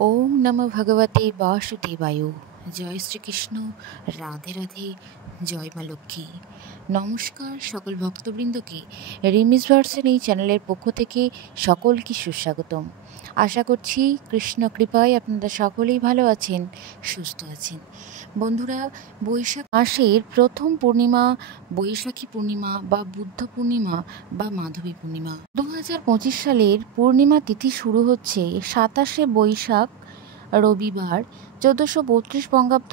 ওম নমঃ ভগবতে বাসুদেবায়। জয় শ্রীকৃষ্ণ। রাধে রাধে। জয় মা লক্ষ্মী। নমস্কার সকল ভক্তবৃন্দকে রিমিস ভার্সের এই চ্যানেলের পক্ষ থেকে সকলকে সুস্বাগতম। আশা করছি কৃষ্ণ কৃপায় আপনারা সকলেই ভালো আছেন, সুস্থ আছেন। বন্ধুরা, বৈশাখ মাসের প্রথম পূর্ণিমা বৈশাখী পূর্ণিমা বা বুদ্ধ পূর্ণিমা বা মাধবী পূর্ণিমা। 2025 সালের পূর্ণিমা তিথি শুরু হচ্ছে 27শে বৈশাখ রবিবার 1432 বঙ্গাব্দ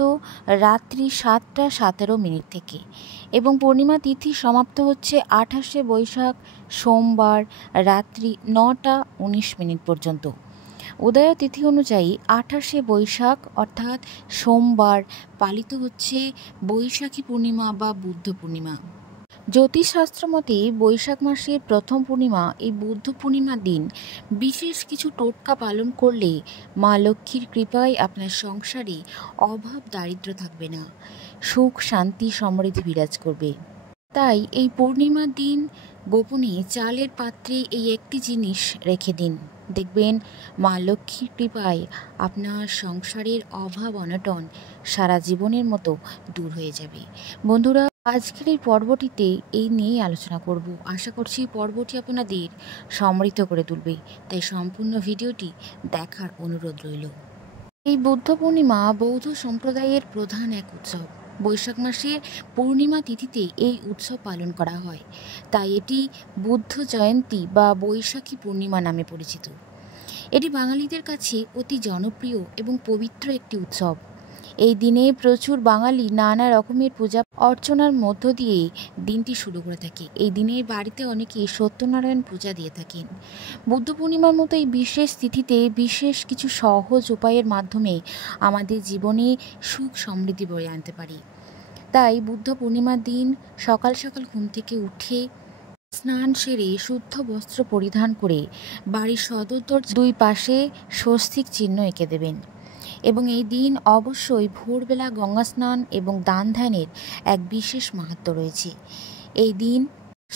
রাত্রি 7টা 17 থেকে এবং পূর্ণিমা তিথি সমাপ্ত হচ্ছে 28শে বৈশাখ সোমবার রাত্রি 9টা 19 পর্যন্ত। উদয় তিথি অনুযায়ী 28শে বৈশাখ অর্থাৎ সোমবার পালিত হচ্ছে বৈশাখী পূর্ণিমা বা বুদ্ধ পূর্ণিমা। জ্যোতিষশাস্ত্র মতে বৈশাখ মাসের প্রথম পূর্ণিমা এই বুদ্ধ পূর্ণিমার দিন বিশেষ কিছু টোটকা পালন করলে মা লক্ষ্মীর কৃপায় আপনার সংসারে অভাব দারিদ্র থাকবে না, সুখ শান্তি সমৃদ্ধি বিরাজ করবে। তাই এই পূর্ণিমার দিন গোপনে চালের পাত্রে এই একটি জিনিস রেখে দিন, দেখবেন মা লক্ষ্মীর কৃপায় আপনার সংসারের অভাব অনটন সারা জীবনের মতো দূর হয়ে যাবে। বন্ধুরা, আজকের এই পর্বটিতে এই নিয়েই আলোচনা করব। আশা করছি পর্বটি আপনাদের সমৃদ্ধ করে তুলবে, তাই সম্পূর্ণ ভিডিওটি দেখার অনুরোধ রইল। এই বুদ্ধ পূর্ণিমা বৌদ্ধ সম্প্রদায়ের প্রধান এক উৎসব। বৈশাখ মাসের পূর্ণিমা তিথিতে এই উৎসব পালন করা হয়, তাই এটি বুদ্ধ জয়ন্তী বা বৈশাখী পূর্ণিমা নামে পরিচিত। এটি বাঙালিদের কাছে অতি জনপ্রিয় এবং পবিত্র একটি উৎসব। এই দিনে প্রচুর বাঙালি নানা রকমের পূজা অর্চনার মধ্য দিয়ে দিনটি শুরু করে থাকে। এই দিনে বাড়িতে অনেকে সত্যনারায়ণ পূজা দিয়ে থাকেন। বুদ্ধ পূর্ণিমার মতো এই বিশেষ তিথিতে বিশেষ কিছু সহজ উপায়ের মাধ্যমে আমাদের জীবনে সুখ সমৃদ্ধি বয়ে আনতে পারি। তাই বুদ্ধ পূর্ণিমার দিন সকাল সকাল ঘুম থেকে উঠে স্নান সেরে শুদ্ধ বস্ত্র পরিধান করে বাড়ির সদর দরজার দুই পাশে স্বস্তিক চিহ্ন এঁকে দেবেন এবং এই দিন অবশ্যই ভোরবেলা গঙ্গা স্নান এবং দান ধ্যানের এক বিশেষ মাহাত্ম্য রয়েছে। এই দিন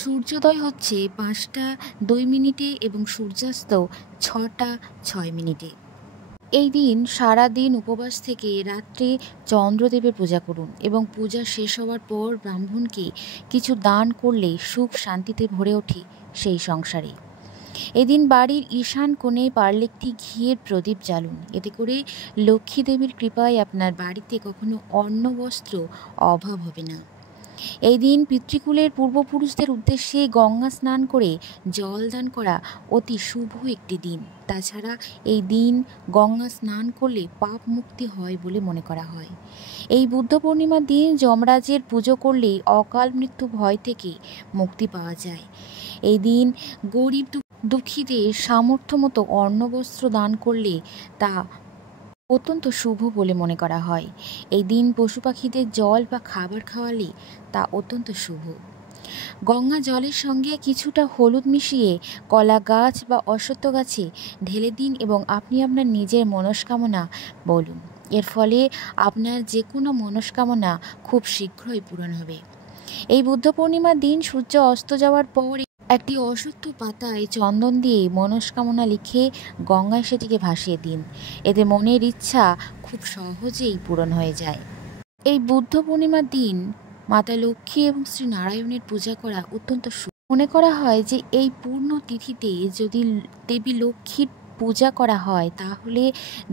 সূর্যোদয় হচ্ছে 5টা 2 এবং সূর্যাস্ত 6টা 6। এই দিন সারা দিন উপবাস থেকে রাত্রে চন্দ্রদেবের পূজা করুন এবং পূজা শেষ হওয়ার পর ব্রাহ্মণকে কিছু দান করলে সুখ শান্তিতে ভরে ওঠে সেই সংসারে। এদিন বাড়ির ঈশান কোণে পারলে একটি ঘিয়ের প্রদীপ জ্বালুন, এতে করে লক্ষ্মী দেবীর কৃপায় আপনার বাড়িতে কখনো অন্ন বস্ত্র অভাব হবে না। এই দিন পিতৃকুলের পূর্বপুরুষদের উদ্দেশ্যে গঙ্গা স্নান করে জল দান করা অতি শুভ একটি দিন। তাছাড়া এই দিন গঙ্গা স্নান করলে পাপ মুক্তি হয় বলে মনে করা হয়। এই বুদ্ধ পূর্ণিমার দিন যমরাজের পুজো করলে অকাল মৃত্যু ভয় থেকে মুক্তি পাওয়া যায়। এই দিন গরিব দুঃখীদের সামর্থ্য মতো অন্নবস্ত্র দান করলে তা অত্যন্ত শুভ বলে মনে করা হয়। এই দিন পশু পাখিদের জল বা খাবার খাওয়ালে তা অত্যন্ত শুভ। গঙ্গা জলের সঙ্গে কিছুটা হলুদ মিশিয়ে কলা গাছ বা অশ্বত্থ গাছে ঢেলে দিন এবং আপনি আপনার নিজের মনস্কামনা বলুন। এর ফলে আপনার যে কোনো মনস্কামনা খুব শীঘ্রই পূরণ হবে। এই বুদ্ধ পূর্ণিমার দিন সূর্য অস্ত যাওয়ার পর একটি অশ্বত্থ পাতায় চন্দন দিয়ে মনস্কামনা লিখে গঙ্গায় সেটিকে ভাসিয়ে দিন, এতে মনের ইচ্ছা খুব সহজেই পূরণ হয়ে যায়। এই বুদ্ধ পূর্ণিমার দিন মাতা লক্ষ্মী এবং শ্রী নারায়ণের পূজা করা অত্যন্ত শুভ। মনে করা হয় যে এই পূর্ণ তিথিতে যদি দেবী লক্ষ্মীর পূজা করা হয় তাহলে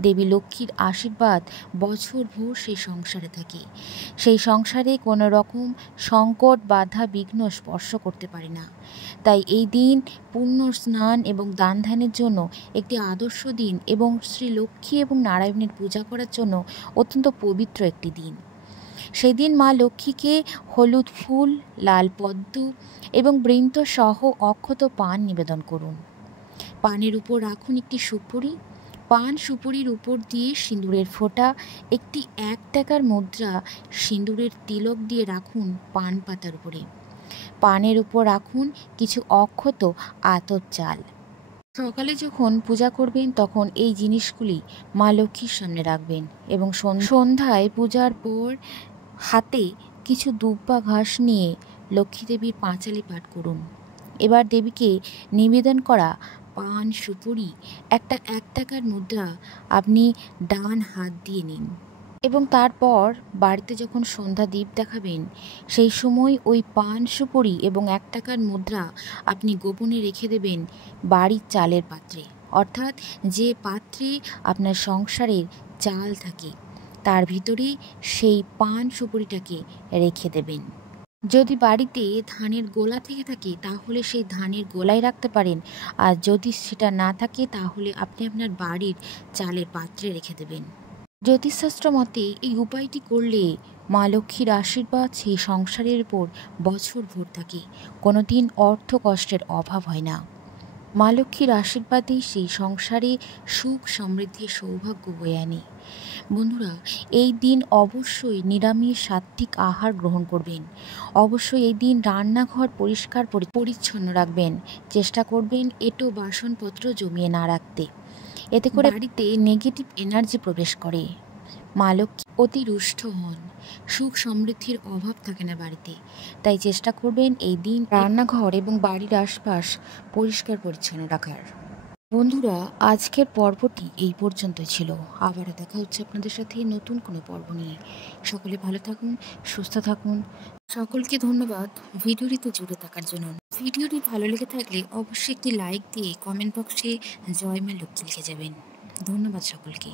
দেবী লক্ষ্মীর আশীর্বাদ বছরভর সেই সংসারে থাকে। সেই সংসারে কোনো রকম সংকট বাধা বিঘ্ন স্পর্শ করতে পারে না। তাই এই দিন পুণ্য স্নান এবং দান ধ্যানের জন্য একটি আদর্শ দিন এবং শ্রী লক্ষ্মী এবং নারায়ণের পূজা করার জন্য অত্যন্ত পবিত্র একটি দিন। সেই দিন মা লক্ষ্মীকে হলুদ ফুল, লাল পদ্ম এবং বৃন্ত সহ অক্ষত পান নিবেদন করুন। পানের উপর রাখুন একটি সুপুরি। পান সুপুরির উপর দিয়ে সিঁদুরের ফোঁটা, একটি 1 টাকার মুদ্রা সিঁদুরের তিলক দিয়ে রাখুন পান পাতার উপরে। পানের উপর রাখুন কিছু অক্ষত আতপ চাল। সকালে যখন পূজা করবেন তখন এই জিনিসগুলি মা লক্ষ্মীর সামনে রাখবেন এবং সন্ধ্যায় পূজার পর হাতে কিছু দুব্বা ঘাস নিয়ে লক্ষ্মী দেবীর পাঁচালি পাঠ করুন। এবার দেবীকে নিবেদন করা পান, সুপুরি, একটা ১ টাকার মুদ্রা আপনি ডান হাত দিয়ে নিন এবং তারপর বাড়িতে যখন সন্ধ্যা দ্বীপ দেখাবেন সেই সময় ওই পান, সুপুরি এবং ১ টাকার মুদ্রা আপনি গোপনে রেখে দেবেন বাড়ির চালের পাত্রে, অর্থাৎ যে পাত্রে আপনার সংসারের চাল থাকে তার ভিতরে সেই পান, সুপুরিটাকে রেখে দেবেন। যদি বাড়িতে ধানের গোলা থেকে থাকে তাহলে সেই ধানের গোলায় রাখতে পারেন, আর যদি সেটা না থাকে তাহলে আপনি আপনার বাড়ির চালের পাত্রে রেখে দেবেন। জ্যোতিষশাস্ত্র মতে এই উপায়টি করলে মা লক্ষ্মীর আশীর্বাদ সেই সংসারের উপর বছরভর থাকে, কোনোদিন অর্থ কষ্টের অভাব হয় না। মা লক্ষ্মীর আশীর্বাদে সেই সংসারে সুখ, সমৃদ্ধি, সৌভাগ্য বয়ে আনে। বন্ধুরা, এই দিন অবশ্যই নিরামিষ সাত্ত্বিক আহার গ্রহণ করবেন। অবশ্যই এই দিন রান্নাঘর পরিষ্কার পরিচ্ছন্ন রাখবেন। চেষ্টা করবেন এঁটো বাসনপত্র জমিয়ে না রাখতে, এতে করে বাড়িতে নেগেটিভ এনার্জি প্রবেশ করে। মা লক্ষ্মী অতি রুষ্ট হন, সুখ সমৃদ্ধির অভাব থাকে না বাড়িতে। তাই চেষ্টা করবেন এই দিন রান্নাঘর এবং বাড়ির আশপাশ পরিষ্কার পরিচ্ছন্ন রাখার। বন্ধুরা, আজকের পর্বটি এই পর্যন্তই ছিল। আবারও দেখা হচ্ছে আপনাদের সাথে নতুন কোনো পর্ব নিয়ে। সকলে ভালো থাকুন, সুস্থ থাকুন। সকলকে ধন্যবাদ ভিডিওটিতে জুড়ে থাকার জন্য। ভিডিওটি ভালো লেগে থাকলে অবশ্যই একটি লাইক দিয়ে কমেন্ট বক্সে জয় মা লক্ষ্মী লিখে যাবেন। ধন্যবাদ সকলকে।